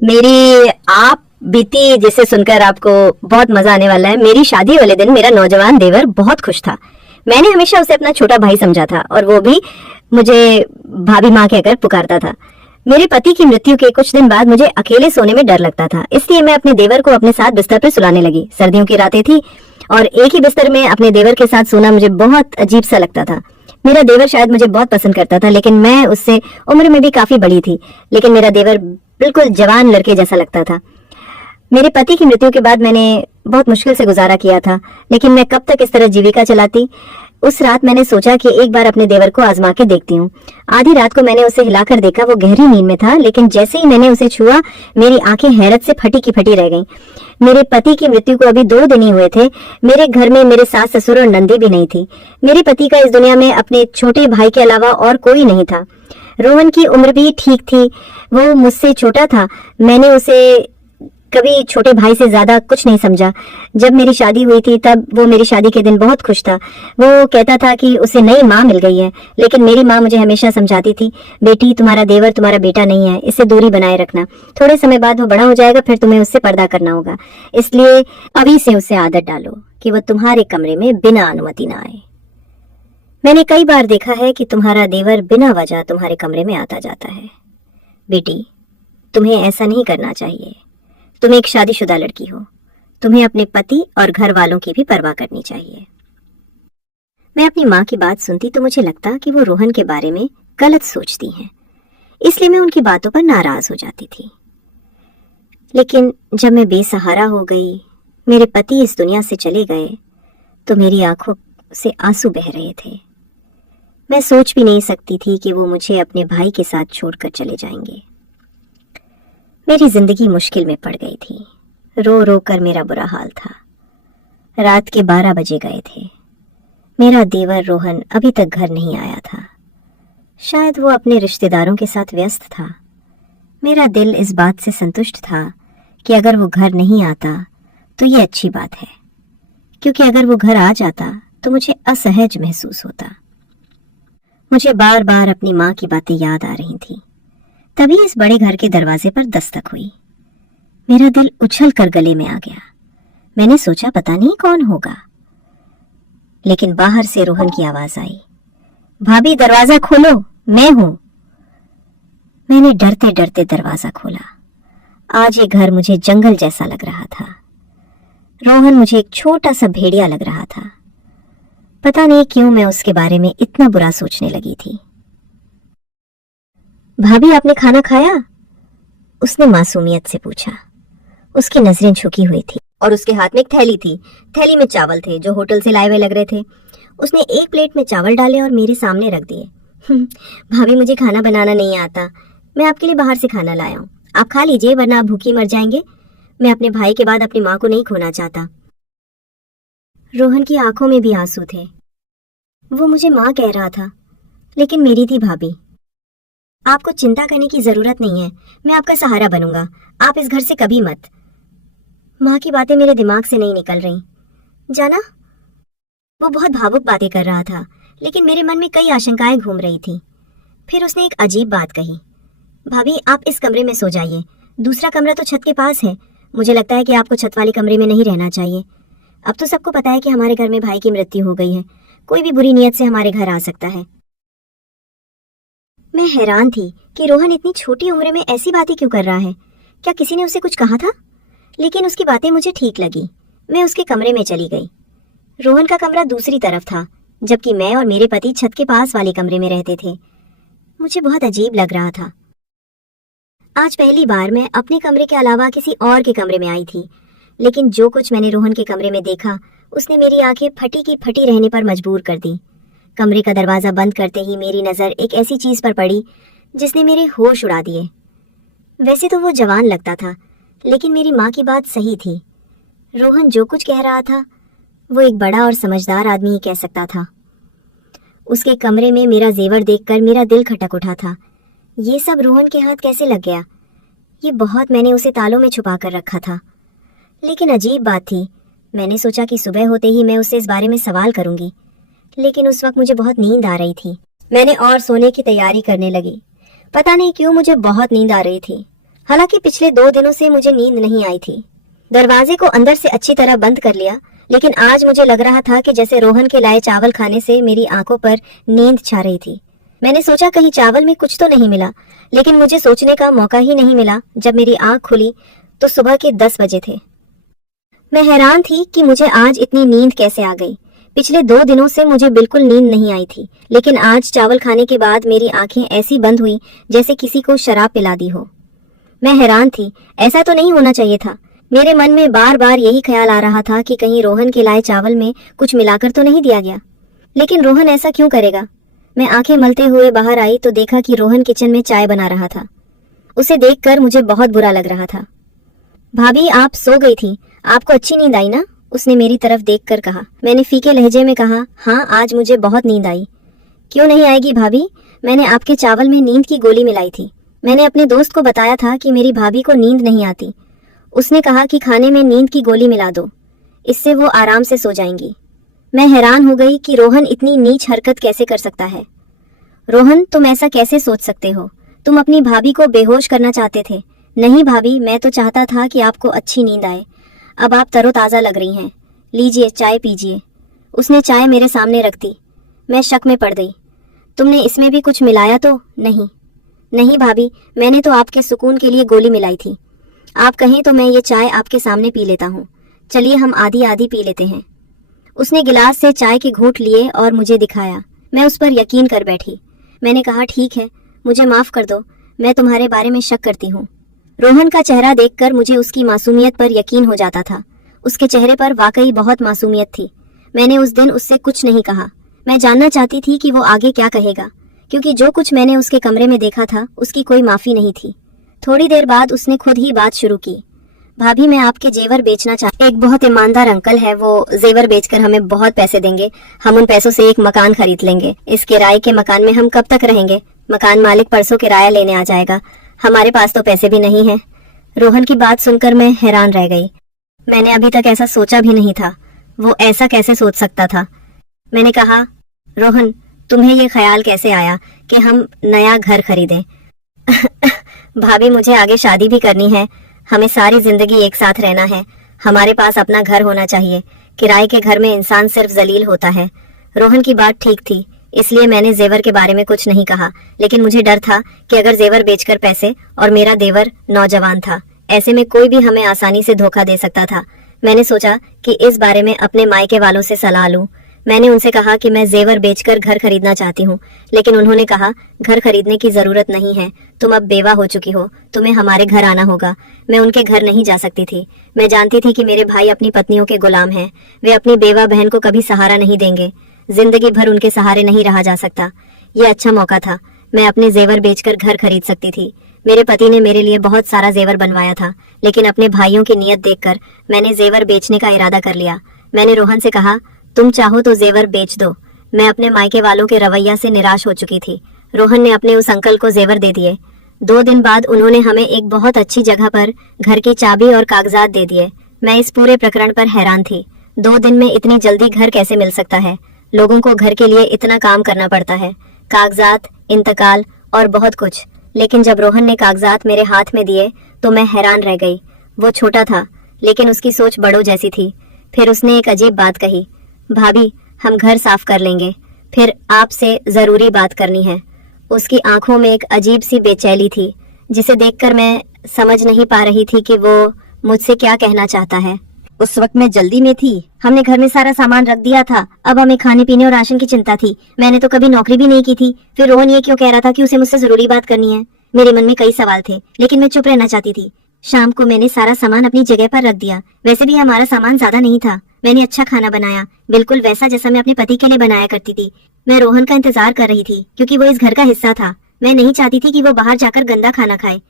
मेरी आप बीती जिसे सुनकर आपको बहुत मजा आने वाला है। मेरी शादी वाले दिन मेरा नौजवान देवर बहुत खुश था। मैंने हमेशा उसे अपना छोटा भाई समझा था और वो भी मुझे भाभी माँ कहकर पुकारता था। मेरे पति की मृत्यु के कुछ दिन बाद मुझे अकेले सोने में डर लगता था, इसलिए मैं अपने देवर को अपने साथ बिस्तर पर सुलाने लगी। सर्दियों की रातें थी और एक ही बिस्तर में अपने देवर के साथ सोना मुझे बहुत अजीब सा लगता था। मेरा देवर शायद मुझे बहुत पसंद करता था, लेकिन मैं उससे उम्र में भी काफी बड़ी थी। लेकिन मेरा देवर बिल्कुल जवान लड़के जैसा लगता था। मेरे पति की मृत्यु के बाद मैंने बहुत मुश्किल से गुजारा किया था, लेकिन मैं कब तक इस तरह जीविका चलाती। उस रात मैंने सोचा कि एक बार अपने देवर को आजमा के देखती हूँ। आधी रात को मैंने उसे हिलाकर देखा। वो गहरी नींद में था, लेकिन जैसे ही मैंने उसे छुआ मेरी आंखें हैरत से फटी की फटी रह गईं। मेरे पति की मृत्यु को अभी 2 दिन ही हुए थे। मेरे घर में मेरे सास ससुर और नंदी भी नहीं थी। मेरे पति का इस दुनिया में अपने छोटे भाई के अलावा और कोई नहीं था। रोहन की उम्र भी ठीक थी, वो मुझसे छोटा था। मैंने उसे कभी छोटे भाई से ज्यादा कुछ नहीं समझा। जब मेरी शादी हुई थी तब वो मेरी शादी के दिन बहुत खुश था। वो कहता था कि उसे नई माँ मिल गई है, लेकिन मेरी माँ मुझे हमेशा समझाती थी, बेटी तुम्हारा देवर तुम्हारा बेटा नहीं है, इससे दूरी बनाए रखना। थोड़े समय बाद वो बड़ा हो जाएगा, फिर तुम्हें उससे पर्दा करना होगा। इसलिए अभी से उसे आदत डालो कि वो तुम्हारे कमरे में बिना अनुमति ना आए। मैंने कई बार देखा है कि तुम्हारा देवर बिना वजह तुम्हारे कमरे में आता जाता है। बेटी, तुम्हें ऐसा नहीं करना चाहिए। तुम एक शादीशुदा लड़की हो, तुम्हें अपने पति और घर वालों की भी परवाह करनी चाहिए। मैं अपनी माँ की बात सुनती तो मुझे लगता कि वो रोहन के बारे में गलत सोचती हैं, इसलिए मैं उनकी बातों पर नाराज हो जाती थी। लेकिन जब मैं बेसहारा हो गई, मेरे पति इस दुनिया से चले गए, तो मेरी आंखों से आंसू बह रहे थे। मैं सोच भी नहीं सकती थी कि वो मुझे अपने भाई के साथ छोड़कर चले जाएंगे। मेरी जिंदगी मुश्किल में पड़ गई थी। रो रो कर मेरा बुरा हाल था। रात के 12 बजे गए थे। मेरा देवर रोहन अभी तक घर नहीं आया था। शायद वो अपने रिश्तेदारों के साथ व्यस्त था। मेरा दिल इस बात से संतुष्ट था कि अगर वो घर नहीं आता तो ये अच्छी बात है, क्योंकि अगर वो घर आ जाता तो मुझे असहज महसूस होता। मुझे बार बार अपनी माँ की बातें याद आ रही थी। तभी इस बड़े घर के दरवाजे पर दस्तक हुई। मेरा दिल उछल कर गले में आ गया। मैंने सोचा पता नहीं कौन होगा, लेकिन बाहर से रोहन की आवाज आई, भाभी दरवाजा खोलो, मैं हूं। मैंने डरते डरते दरवाजा खोला। आज ये घर मुझे जंगल जैसा लग रहा था। रोहन मुझे एक छोटा सा भेड़िया लग रहा था। पता नहीं क्यों मैं उसके बारे में इतना बुरा सोचने लगी थी। भाभी आपने खाना खाया? उसने मासूमियत से पूछा। उसकी नजरें झुकी हुई थी और उसके हाथ में एक थैली थी। थैली में चावल थे जो होटल से लाए हुए लग रहे थे। उसने एक प्लेट में चावल डाले और मेरे सामने रख दिए। भाभी मुझे खाना बनाना नहीं आता, मैं आपके लिए बाहर से खाना लाया हूँ, आप खा लीजिए वरना आप भूखी मर जाएंगे। मैं अपने भाई के बाद अपनी माँ को नहीं खोना चाहता। रोहन की आंखों में भी आंसू थे। वो मुझे माँ कह रहा था, लेकिन मेरी थी भाभी। आपको चिंता करने की जरूरत नहीं है, मैं आपका सहारा बनूंगा, आप इस घर से कभी मत। माँ की बातें मेरे दिमाग से नहीं निकल रही। जाना, वो बहुत भावुक बातें कर रहा था, लेकिन मेरे मन में कई आशंकाएं घूम रही थी। फिर उसने एक अजीब बात कही, भाभी आप इस कमरे में सो जाइए, दूसरा कमरा तो छत के पास है। मुझे लगता है कि आपको छत वाले कमरे में नहीं रहना चाहिए। अब तो सबको पता है कि हमारे घर में भाई की मृत्यु हो गई है, कोई भी बुरी नीयत से हमारे घर आ सकता है। मैं हैरान थी कि रोहन इतनी छोटी उम्र में ऐसी बातें क्यों कर रहा है। क्या किसी ने उसे कुछ कहा था? लेकिन उसकी बातें मुझे ठीक लगी। मैं उसके कमरे में चली गई। रोहन का कमरा दूसरी तरफ था, जबकि मैं और मेरे पति छत के पास वाले कमरे में रहते थे। मुझे बहुत अजीब लग रहा था। आज पहली बार मैं अपने कमरे के अलावा किसी और के कमरे में आई थी, लेकिन जो कुछ मैंने रोहन के कमरे में देखा उसने मेरी आंखें फटी की फटी रहने पर मजबूर कर दी। कमरे का दरवाजा बंद करते ही मेरी नजर एक ऐसी चीज पर पड़ी जिसने मेरे होश उड़ा दिए। वैसे तो वो जवान लगता था, लेकिन मेरी माँ की बात सही थी। रोहन जो कुछ कह रहा था वो एक बड़ा और समझदार आदमी ही कह सकता था। उसके कमरे में मेरा जेवर देखकर मेरा दिल खटक उठा था। ये सब रोहन के हाथ कैसे लग गया? ये बहुत मैंने उसे तालों में छुपा कर रखा था। लेकिन अजीब बात थी, मैंने सोचा कि सुबह होते ही मैं उससे इस बारे में सवाल करूंगी, लेकिन उस वक्त मुझे बहुत नींद आ रही थी। मैंने और सोने की तैयारी करने लगी। पता नहीं क्यों मुझे बहुत नींद आ रही थी। हालांकि पिछले 2 दिनों से मुझे नींद नहीं आई थी। दरवाजे को अंदर से अच्छी तरह बंद कर लिया, लेकिन आज मुझे लग रहा था कि जैसे रोहन के लाए चावल खाने से मेरी आंखों पर नींद छा रही थी। मैंने सोचा कहीं चावल में कुछ तो नहीं मिला, लेकिन मुझे सोचने का मौका ही नहीं मिला। जब मेरी आंख खुली तो सुबह के 10 बजे थे। मैं हैरान थी कि मुझे आज इतनी नींद कैसे आ गई। पिछले 2 दिनों से मुझे बिल्कुल नींद नहीं आई थी, लेकिन आज चावल खाने के बाद मेरी आंखें ऐसी बंद हुई जैसे किसी को शराब पिला दी हो। मैं हैरान थी, ऐसा तो नहीं होना चाहिए था। मेरे मन में बार बार यही ख्याल आ रहा था कि कहीं रोहन के लाए चावल में कुछ मिलाकर तो नहीं दिया गया। लेकिन रोहन ऐसा क्यों करेगा? मैं आंखें मलते हुए बाहर आई तो देखा कि रोहन किचन में चाय बना रहा था। उसे देखकर मुझे बहुत बुरा लग रहा था। भाभी, आप सो गई थी, आपको अच्छी नींद आई ना? उसने मेरी तरफ देखकर कहा। मैंने फीके लहजे में कहा, हाँ, आज मुझे बहुत नींद आई। क्यों नहीं आएगी भाभी? मैंने आपके चावल में नींद की गोली मिलाई थी। मैंने अपने दोस्त को बताया था कि मेरी भाभी को नींद नहीं आती। उसने कहा कि खाने में नींद की गोली मिला दो, इससे वो आराम से सो जाएंगी। मैं हैरान हो गई कि रोहन इतनी नीच हरकत कैसे कर सकता है। रोहन, तुम ऐसा कैसे सोच सकते हो? तुम अपनी भाभी को बेहोश करना चाहते थे। नहीं भाभी, मैं तो चाहता था कि आपको अच्छी नींद आए। अब आप तरोताज़ा लग रही हैं। लीजिए, चाय पीजिए। उसने चाय मेरे सामने रख दी। मैं शक में पड़ गई। तुमने इसमें भी कुछ मिलाया तो नहीं? नहीं भाभी, मैंने तो आपके सुकून के लिए गोली मिलाई थी। आप कहें तो मैं ये चाय आपके सामने पी लेता हूँ। चलिए हम आधी आधी पी लेते हैं। उसने गिलास से चाय के घूंट लिए और मुझे दिखाया। मैं उस पर यकीन कर बैठी। मैंने कहा, ठीक है, मुझे माफ कर दो, मैं तुम्हारे बारे में शक करती हूँ। रोहन का चेहरा देखकर मुझे उसकी मासूमियत पर यकीन हो जाता था। उसके चेहरे पर वाकई बहुत मासूमियत थी। मैंने उस दिन उससे कुछ नहीं कहा। मैं जानना चाहती थी कि वो आगे क्या कहेगा, क्योंकि जो कुछ मैंने उसके कमरे में देखा था उसकी कोई माफी नहीं थी। थोड़ी देर बाद उसने खुद ही बात शुरू की। भाभी, मैं आपके जेवर बेचना चाहती। एक बहुत ईमानदार अंकल है, वो जेवर बेचकर हमें बहुत पैसे देंगे। हम उन पैसों से एक मकान खरीद लेंगे। इस किराए के मकान में हम कब तक रहेंगे? मकान मालिक परसों किराया लेने आ जाएगा। हमारे पास तो पैसे भी नहीं है। रोहन की बात सुनकर मैं हैरान रह गई। मैंने अभी तक ऐसा सोचा भी नहीं था। वो ऐसा कैसे सोच सकता था? मैंने कहा, रोहन, तुम्हें ये ख्याल कैसे आया कि हम नया घर खरीदें? भाभी, मुझे आगे शादी भी करनी है। हमें सारी जिंदगी एक साथ रहना है। हमारे पास अपना घर होना चाहिए। किराए के घर में इंसान सिर्फ जलील होता है। रोहन की बात ठीक थी, इसलिए मैंने जेवर के बारे में कुछ नहीं कहा। लेकिन मुझे डर था कि अगर जेवर बेचकर पैसे, और मेरा देवर नौजवान था, ऐसे में कोई भी हमें आसानी से धोखा दे सकता था। मैंने सोचा कि इस बारे में अपने मायके वालों से सलाह लूं। मैंने उनसे कहा कि मैं जेवर बेचकर घर खरीदना चाहती हूँ, लेकिन उन्होंने कहा, घर खरीदने की जरूरत नहीं है, तुम अब बेवा हो चुकी हो, तुम्हें हमारे घर आना होगा। मैं उनके घर नहीं जा सकती थी। मैं जानती थी कि मेरे भाई अपनी पत्नियों के गुलाम हैं। वे अपनी बेवा बहन को कभी सहारा नहीं देंगे। जिंदगी भर उनके सहारे नहीं रहा जा सकता। ये अच्छा मौका था, मैं अपने जेवर बेचकर घर खरीद सकती थी। मेरे पति ने मेरे लिए बहुत सारा जेवर बनवाया था, लेकिन अपने भाइयों की नीयत देखकर मैंने जेवर बेचने का इरादा कर लिया। मैंने रोहन से कहा, तुम चाहो तो जेवर बेच दो। मैं अपने मायके वालों के रवैया से निराश हो चुकी थी। रोहन ने अपने उस अंकल को जेवर दे दिए। 2 दिन बाद उन्होंने हमें एक बहुत अच्छी जगह पर घर की चाबी और कागजात दे दिए। मैं इस पूरे प्रकरण पर हैरान थी। 2 दिन में इतनी जल्दी घर कैसे मिल सकता है? लोगों को घर के लिए इतना काम करना पड़ता है, कागजात, इंतकाल और बहुत कुछ। लेकिन जब रोहन ने कागजात मेरे हाथ में दिए तो मैं हैरान रह गई। वो छोटा था, लेकिन उसकी सोच बड़ों जैसी थी। फिर उसने एक अजीब बात कही, भाभी, हम घर साफ कर लेंगे, फिर आपसे जरूरी बात करनी है। उसकी आंखों में एक अजीब सी बेचैनी थी, जिसे देखकर मैं समझ नहीं पा रही थी कि वो मुझसे क्या कहना चाहता है। उस वक्त मैं जल्दी में थी। हमने घर में सारा सामान रख दिया था। अब हमें खाने पीने और राशन की चिंता थी। मैंने तो कभी नौकरी भी नहीं की थी। फिर रोहन ये क्यों कह रहा था कि उसे मुझसे जरूरी बात करनी है? मेरे मन में कई सवाल थे, लेकिन मैं चुप रहना चाहती थी। शाम को मैंने सारा सामान अपनी जगह पर रख दिया। वैसे भी हमारा सामान ज्यादा नहीं था। मैंने अच्छा खाना बनाया, बिल्कुल वैसा जैसा मैं अपने पति के लिए बनाया करती थी। मैं रोहन का इंतजार कर रही थी, क्योंकि वो इस घर का हिस्सा था। मैं नहीं चाहती थी कि वो बाहर जाकर गंदा खाना खाए।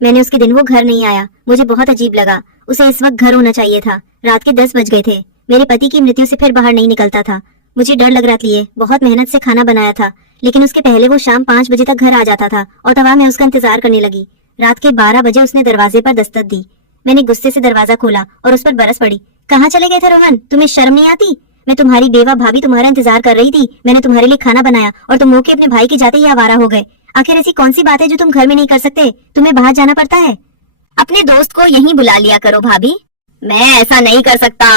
मैंने उसके दिन वो घर नहीं आया। मुझे बहुत अजीब लगा। उसे इस वक्त घर होना चाहिए था। रात के 10 बज गए थे। मेरे पति की मृत्यु से फिर बाहर नहीं निकलता था। मुझे डर लग रहा था। बहुत मेहनत से खाना बनाया था, लेकिन उसके पहले वो शाम 5 बजे तक घर आ जाता था और तब मैं उसका इंतजार करने लगी। रात के 12 बजे उसने दरवाजे पर दस्तक दी। मैंने गुस्से से दरवाजा खोला और उस पर बरस पड़ी। कहाँ चले गए थे रोहन? तुम्हें शर्म नहीं आती? मैं तुम्हारी बेवा भाभी तुम्हारा इंतजार कर रही थी। मैंने तुम्हारे लिए खाना बनाया और तुम मुंह के अपने भाई के जाते ही आवारा हो गए। आखिर ऐसी कौन सी बात है जो तुम घर में नहीं कर सकते? तुम्हें बाहर जाना पड़ता है? अपने दोस्त को यहीं बुला लिया करो भाभी। मैं ऐसा नहीं कर सकता।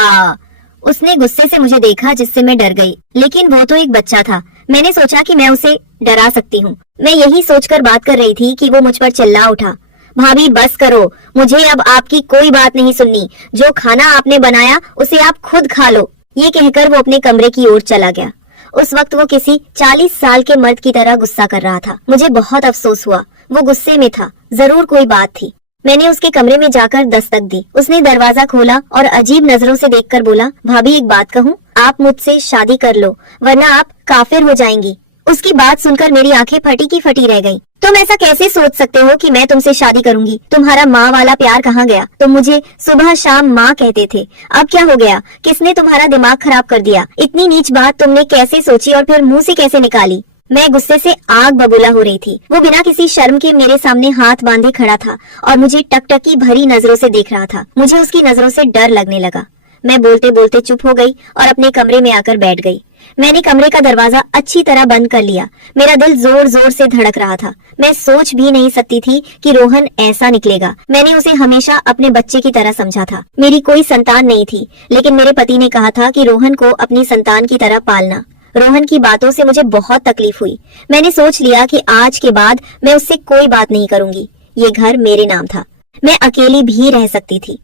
उसने गुस्से से मुझे देखा, जिससे मैं डर गई। लेकिन वो तो एक बच्चा था। मैंने सोचा कि मैं उसे डरा सकती हूँ। मैं यही सोचकर बात कर रही थी कि वो मुझ पर चिल्ला उठा, भाभी बस करो, मुझे अब आपकी कोई बात नहीं सुननी। जो खाना आपने बनाया उसे आप खुद खा लो। ये कहकर वो अपने कमरे की ओर चला गया। उस वक्त वो किसी 40 साल के मर्द की तरह गुस्सा कर रहा था। मुझे बहुत अफसोस हुआ। वो गुस्से में था, जरूर कोई बात थी। मैंने उसके कमरे में जाकर दस्तक दी। उसने दरवाजा खोला और अजीब नजरों से देखकर बोला, भाभी एक बात कहूँ, आप मुझसे शादी कर लो वरना आप काफिर हो जाएंगी। उसकी बात सुनकर मेरी आंखें फटी की फटी रह गईं। तुम ऐसा कैसे सोच सकते हो कि मैं तुमसे शादी करूंगी? तुम्हारा माँ वाला प्यार कहाँ गया? तुम मुझे सुबह शाम माँ कहते थे, अब क्या हो गया? किसने तुम्हारा दिमाग खराब कर दिया? इतनी नीच बात तुमने कैसे सोची और फिर मुंह से कैसे निकाली? मैं गुस्से से आग बबूला हो रही थी। वो बिना किसी शर्म के मेरे सामने हाथ बांधे खड़ा था और मुझे टकटकी भरी नजरों से देख रहा था। मुझे उसकी नजरों से डर लगने लगा। मैं बोलते बोलते चुप हो गई और अपने कमरे में आकर बैठ गई। मैंने कमरे का दरवाजा अच्छी तरह बंद कर लिया। मेरा दिल जोर जोर से धड़क रहा था। मैं सोच भी नहीं सकती थी कि रोहन ऐसा निकलेगा। मैंने उसे हमेशा अपने बच्चे की तरह समझा था। मेरी कोई संतान नहीं थी, लेकिन मेरे पति ने कहा था कि रोहन को अपनी संतान की तरह पालना। रोहन की बातों से मुझे बहुत तकलीफ हुई। मैंने सोच लिया कि आज के बाद मैं उससे कोई बात नहीं करूंगी। ये घर मेरे नाम था। मैं अकेली भी रह सकती थी।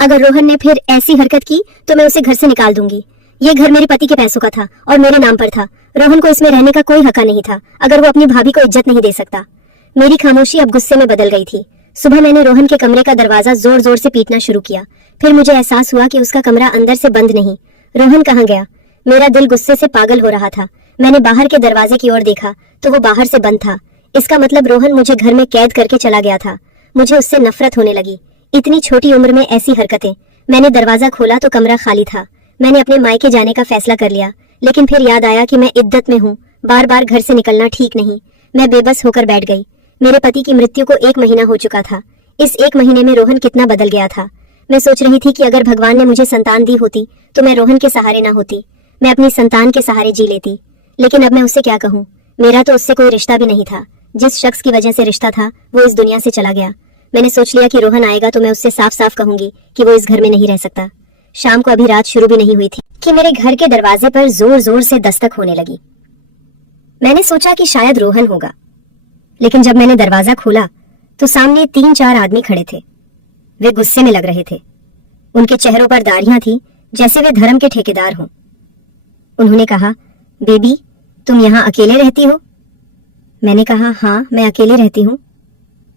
अगर रोहन ने फिर ऐसी हरकत की तो मैं उसे घर से निकाल दूंगी। ये घर मेरे पति के पैसों का था और मेरे नाम पर था। रोहन को इसमें रहने का कोई हक नहीं था अगर वो अपनी भाभी को इज्जत नहीं दे सकता। मेरी खामोशी अब गुस्से में बदल गई थी। सुबह मैंने रोहन के कमरे का दरवाजा जोर जोर से पीटना शुरू किया। फिर मुझे एहसास हुआ कि उसका कमरा अंदर से बंद नहीं। रोहन कहाँ गया? मेरा दिल गुस्से से पागल हो रहा था। मैंने बाहर के दरवाजे की ओर देखा तो वो बाहर से बंद था। इसका मतलब रोहन मुझे घर में कैद करके चला गया था। मुझे उससे नफरत होने लगी। इतनी छोटी उम्र में ऐसी हरकतें। मैंने दरवाजा खोला तो कमरा खाली था। मैंने अपने मायके जाने का फैसला कर लिया, लेकिन फिर याद आया कि मैं इद्दत में हूँ। बार बार घर से निकलना ठीक नहीं। मैं बेबस होकर बैठ गई। मेरे पति की मृत्यु को 1 महीना हो चुका था। इस 1 महीने में रोहन कितना बदल गया था। मैं सोच रही थी कि अगर भगवान ने मुझे संतान दी होती तो मैं रोहन के सहारे ना होती, मैं अपनी संतान के सहारे जी लेती। लेकिन अब मैं उससे क्या कहूँ? मेरा तो उससे कोई रिश्ता भी नहीं था। जिस शख्स की वजह से रिश्ता था वो इस दुनिया से चला गया। मैंने सोच लिया कि रोहन आएगा तो मैं उससे साफ साफ कहूंगी कि वो इस घर में नहीं रह सकता। शाम को अभी रात शुरू भी नहीं हुई थी कि मेरे घर के दरवाजे पर जोर जोर से दस्तक होने लगी। मैंने सोचा कि शायद रोहन होगा, लेकिन जब मैंने दरवाजा खोला तो सामने 3-4 आदमी खड़े थे। वे गुस्से में लग रहे थे। उनके चेहरों पर दाढ़ियां थी जैसे वे धर्म के ठेकेदार हों। उन्होंने कहा, बेबी तुम यहाँ अकेले रहती हो? मैंने कहा, हाँ मैं अकेले रहती हूँ।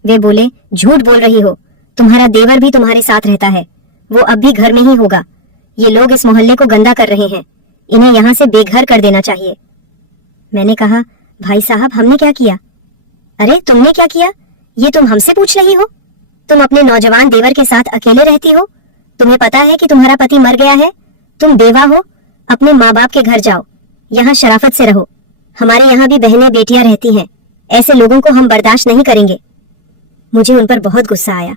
वे बोले, झूठ बोल रही हो, तुम्हारा देवर भी तुम्हारे साथ रहता है, वो अब भी घर में ही होगा। ये लोग इस मोहल्ले को गंदा कर रहे हैं, इन्हें यहाँ से बेघर कर देना चाहिए। मैंने कहा, भाई साहब हमने क्या किया? अरे तुमने क्या किया ये तुम हमसे पूछ रही हो? तुम अपने नौजवान देवर के साथ अकेले रहती हो। तुम्हें पता है कि तुम्हारा पति मर गया है। तुम बेवा हो। अपने माँ बाप के घर जाओ, यहाँ शराफत से रहो। हमारे यहाँ भी बहनें बेटियां रहती हैं, ऐसे लोगों को हम बर्दाश्त नहीं करेंगे। मुझे उन पर बहुत गुस्सा आया,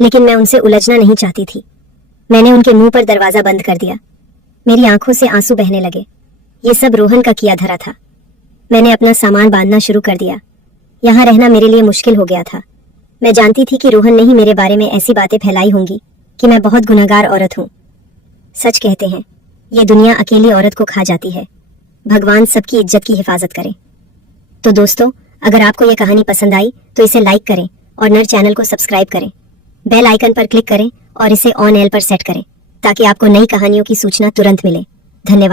लेकिन मैं उनसे उलझना नहीं चाहती थी। मैंने उनके मुंह पर दरवाजा बंद कर दिया। मेरी आंखों से आंसू बहने लगे। ये सब रोहन का किया धरा था। मैंने अपना सामान बांधना शुरू कर दिया। यहाँ रहना मेरे लिए मुश्किल हो गया था। मैं जानती थी कि रोहन ने ही मेरे बारे में ऐसी बातें फैलाई होंगी कि मैं बहुत गुनहगार औरत हूँ। सच कहते हैं, ये दुनिया अकेली औरत को खा जाती है। भगवान सबकी इज्जत की हिफाजत करे। तो दोस्तों, अगर आपको ये कहानी पसंद आई तो इसे लाइक करें और नर चैनल को सब्सक्राइब करें। बेल आइकन पर क्लिक करें और इसे ऑन एल पर सेट करें ताकि आपको नई कहानियों की सूचना तुरंत मिले। धन्यवाद।